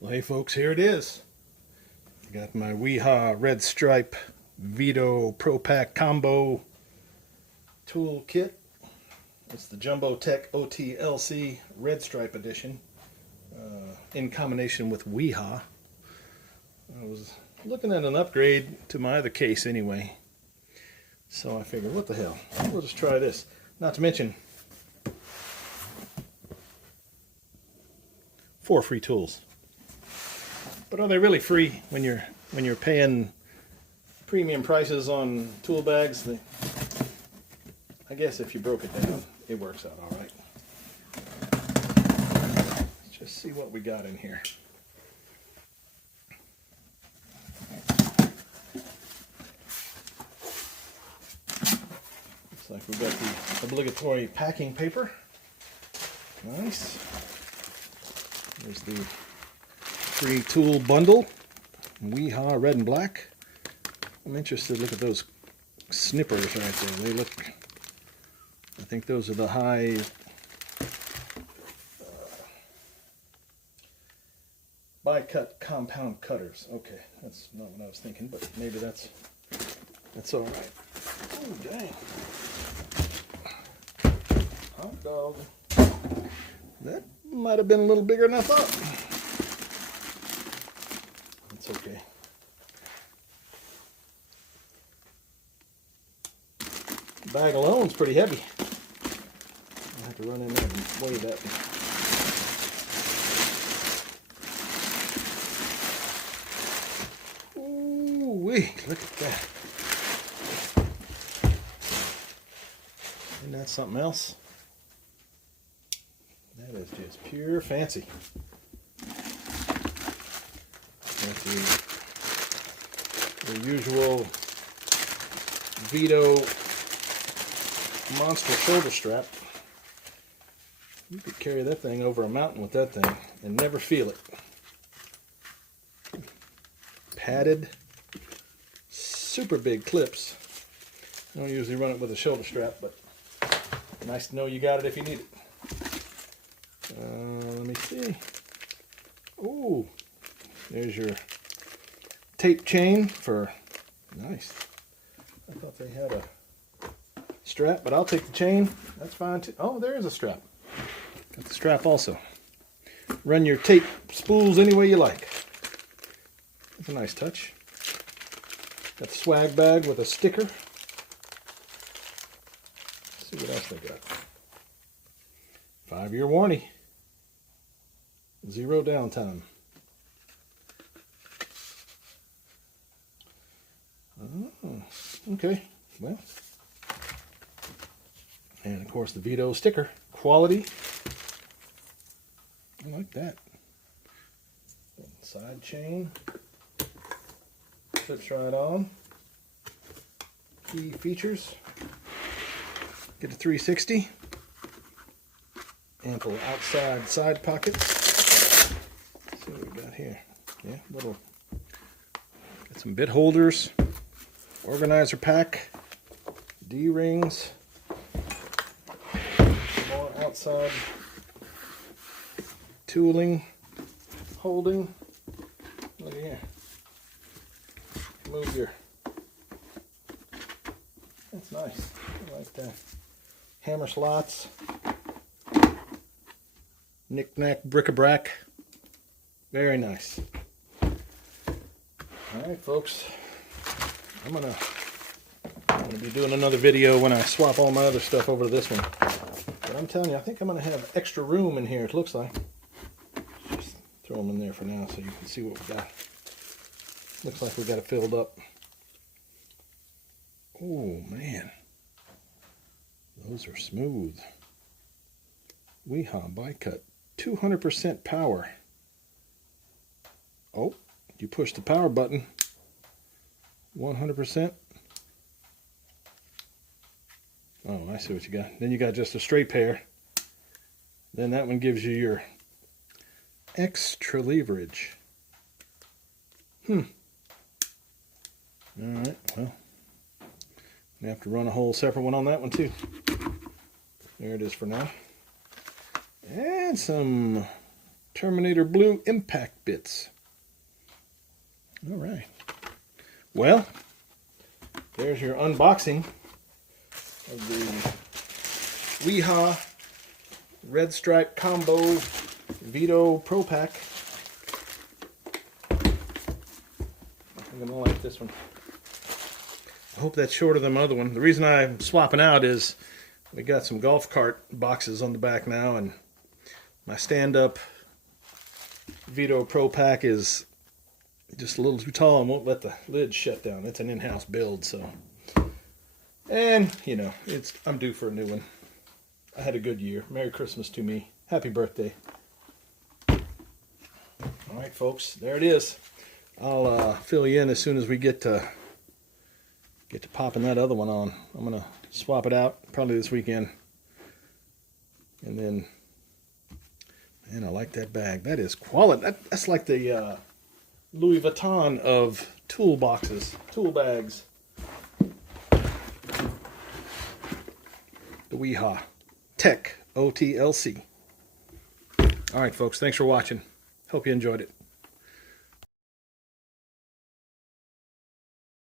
Well, hey folks, here it is. Got my Wiha Red Stripe Veto Pro Pack Combo Tool Kit. It's the Jumbo Tech OTLC Red Stripe Edition in combination with Wiha. I was looking at an upgrade to my other case anyway, so I figured, what the hell, we'll just try this. Not to mention 4 free tools. But are they really free when you're paying premium prices on tool bags? I guess if you broke it down, it works out all right. Let's just see what we got in here. Looks like we've got the obligatory packing paper. Nice. There's the free tool bundle, Wiha red and black. I'm interested to look at those snippers right there. They look, I think those are the high bi-cut compound cutters. Okay, that's not what I was thinking, but maybe that's all right. Oh, dang. Hot dog. That might have been a little bigger than I thought. It's okay. The bag alone is pretty heavy. I have to run in there and weigh that. Ooh-wee, look at that. Isn't that something else? That is just pure fancy. The usual Veto monster shoulder strap. You could carry that thing over a mountain with that thing and never feel it. Padded, super big clips. I don't usually run it with a shoulder strap, but nice to know you got it if you need it. Let me see. Ooh, there's your tape chain for, nice. I thought they had a strap, but I'll take the chain. That's fine too. Oh, there is a strap. Got the strap also. Run your tape spools any way you like. That's a nice touch. Got the swag bag with a sticker. Let's see what else they got. 5-year warranty. 0 downtime. Oh, okay, well, and of course the Veto sticker, quality. I like that. Side chain, clips right on. Key features: get a 360, ample outside side pockets. Let's see what we got here. Yeah, little. Got some bit holders. Organizer pack, D-rings, more outside tooling, holding. Look at here. Move your. That's nice. I like that. Hammer slots, knick-knack, bric-a-brac. Very nice. All right, folks. I'm gonna be doing another video when I swap all my other stuff over to this one. But I'm telling you, I think I'm gonna have extra room in here, it looks like. Just throw them in there for now so you can see what we got. Looks like we got it filled up. Oh man. Those are smooth. Wiha bi-cut. 200% power. Oh, you push the power button. 100%. Oh, I see what you got. Then you got just a straight pair. Then that one gives you your extra leverage. Alright, well, we have to run a whole separate one on that one too. There it is for now. And some Terminator Blue impact bits. All right. Well, there's your unboxing of the Wiha Red Stripe Combo Veto Pro Pack. I'm going to like this one. I hope that's shorter than my other one. The reason I'm swapping out is we got some golf cart boxes on the back now, and my stand-up Veto Pro Pack is just a little too tall and won't let the lid shut down. It's an in-house build, so. And, you know, I'm due for a new one. I had a good year. Merry Christmas to me. Happy birthday. All right, folks, there it is. I'll fill you in as soon as we get to popping that other one on. I'm going to swap it out probably this weekend. And then, man, I like that bag. That is quality. That's like the Louis Vuitton of tool boxes, tool bags. The Wiha Tech OTLC. All right, folks, thanks for watching. Hope you enjoyed it.